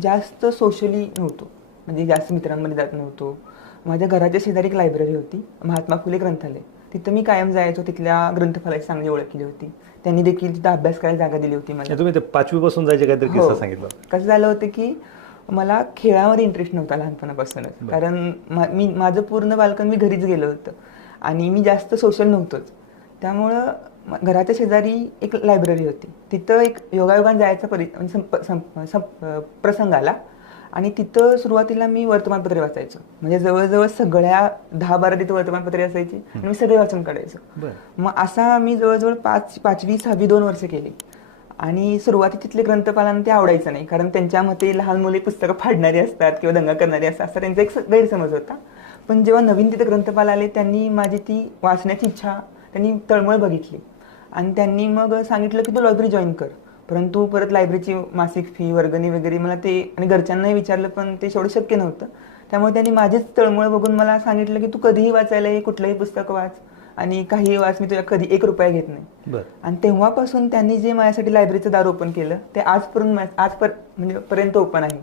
जास्त सोशली नव्हतो. म्हणजे जास्त मित्रांमध्ये जात नव्हतो. माझ्या घराच्या शेजारी एक लायब्ररी होती. महात्मा फुले ग्रंथालय. तिथं मी कायम जायचो. तिथल्या ग्रंथफलाची चांगली ओळख केली होती. त्यांनी देखील तिथं अभ्यास करायला जागा दिली होती मला. तुम्ही ते पाचवी पासून जायचे काहीतरी हो. किस्सा सांगितलं. कसं झालं होतं की मला खेळामध्ये इंटरेस्ट नव्हता लहानपणापासूनच. कारण मा- माझं पूर्ण बालपण मी घरीच गेलो होतं. आणि मी जास्त सोशल नव्हतोच. त्यामुळं घराच्या शेजारी एक लायब्ररी होती. तिथं एक योगायोगान जायचा परि म्हणजे संप संप संप प्रसंग आला आणि तिथं सुरुवातीला मी वर्तमानपत्रे वाचायचो. म्हणजे जवळजवळ सगळ्या दहा बारा तिथं वर्तमानपत्रे असायची आणि मी सगळे वाचून काढायचो. मग असा मी जवळजवळ पाच पाचवी सहावी दोन वर्ष केली. आणि सुरुवाती तिथले ग्रंथपालांना ते आवडायचं नाही. कारण त्यांच्या मते लहान मुले पुस्तकं फाडणारी असतात किंवा दंगा करणारी असतात. असा त्यांचा एक गैरसमज होता. पण जेव्हा नवीन तिथे ग्रंथपाल आले त्यांनी माझी ती वाचण्याची इच्छा त्यांनी तळमळ बघितली. आणि त्यांनी मग सांगितलं की तू लायब्ररी जॉईन कर. परंतु परत लायब्ररीची मासिक फी वर्गणी वगैरे मला ते आणि घरच्यांनाही विचारलं पण ते शेवढं शक्य नव्हतं. त्यामुळे त्यांनी माझीच तळमळ बघून मला सांगितलं की तू कधीही वाचायला ये कुठलंही पुस्तक वाच आणि काही वाच मी तुझ्या कधी एक रुपया घेत नाही. बरं. आणि तेव्हापासून त्यांनी जे माझ्यासाठी लायब्ररीचं दार ओपन केलं ते आजपर्यंत मा- आज पर म्हणजे पर्यंत ओपन आहे.